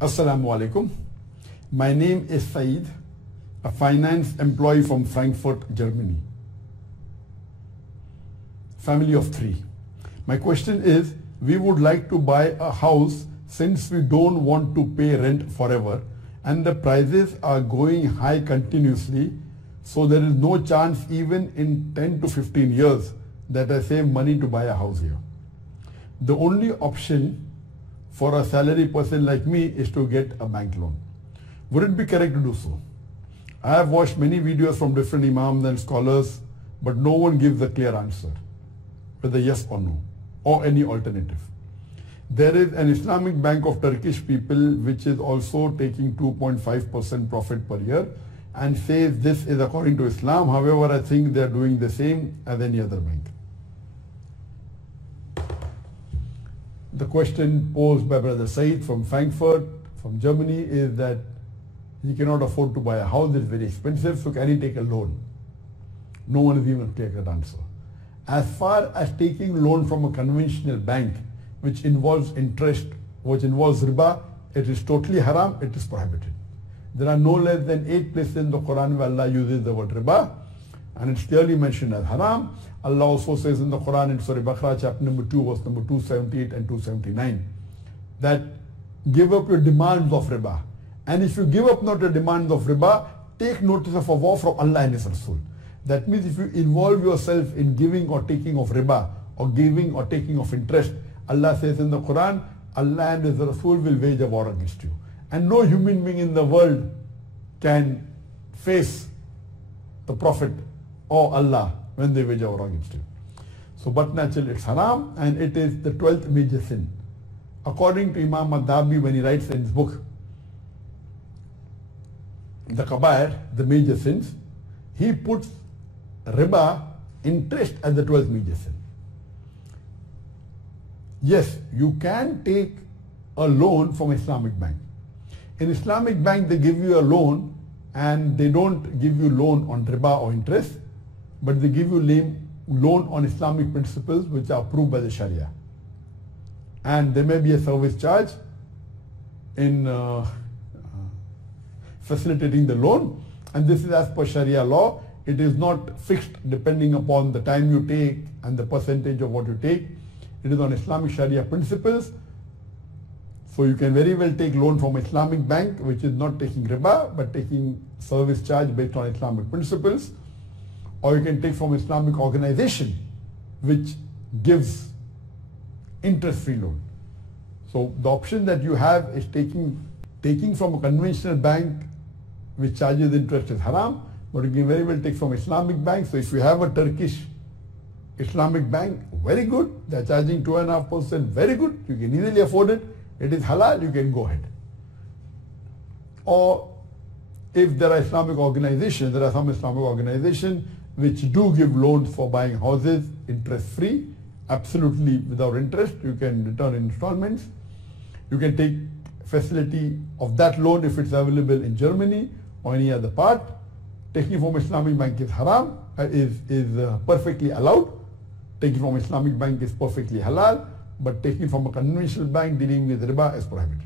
Assalamu alaikum. My name is Saeed, a finance employee from Frankfurt, Germany. Family of 3. My question is, we would like to buy a house since we don't want to pay rent forever and the prices are going high continuously, so there is no chance even in 10 to 15 years that I save money to buy a house here. The only option for a salary person like me is to get a bank loan. Would it be correct to do so? I have watched many videos from different imams and scholars, but no one gives a clear answer, whether yes or no, or any alternative. There is an Islamic Bank of Turkish people which is also taking 2.5% profit per year and says this is according to Islam. However, I think they are doing the same as any other bank. The question posed by Brother Said from Frankfurt, from Germany, is that he cannot afford to buy a house, it's very expensive, so can he take a loan? No one is even clear that answer. As far as taking loan from a conventional bank, which involves interest, which involves riba, it is totally haram, it is prohibited. There are no less than 8 places in the Quran where Allah uses the word riba, and it's clearly mentioned as haram. Allah also says in the Quran in Surah Baqarah chapter number 2 verse number 278 and 279 that give up your demands of riba. And if you give up not your demands of riba, take notice of a vow from Allah and His Rasul. That means if you involve yourself in giving or taking of riba or giving or taking of interest, Allah says in the Quran, Allah and His Rasul will wage a war against you. And no human being in the world can face the Prophet or Allah when they wage a war against you. So but naturally it's haram, and it is the 12th major sin. According to Imam Madhabi, when he writes in his book, the Kabair, the major sins, he puts riba, interest, as the 12th major sin. Yes, you can take a loan from Islamic bank. In Islamic bank, they give you a loan, and they don't give you loan on riba or interest, but they give you loan on Islamic principles which are approved by the Sharia. And there may be a service charge in facilitating the loan, and this is as per Sharia law. It is not fixed depending upon the time you take and the percentage of what you take. It is on Islamic Sharia principles. So you can very well take loan from Islamic bank which is not taking riba but taking service charge based on Islamic principles, or you can take from Islamic organization which gives interest-free loan. So the option that you have is taking from a conventional bank which charges interest is haram, but you can very well take from Islamic bank. So if you have a Turkish Islamic bank, very good, they are charging 2.5%, very good, you can easily afford it, it is halal, you can go ahead. Or if there are Islamic organizations, there are some Islamic organizations which do give loans for buying houses interest-free, absolutely without interest, you can return in installments. You can take facility of that loan if it's available in Germany or any other part. Taking from Islamic bank is haram, is perfectly allowed. Taking from Islamic bank is perfectly halal, but taking from a conventional bank dealing with riba is prohibited.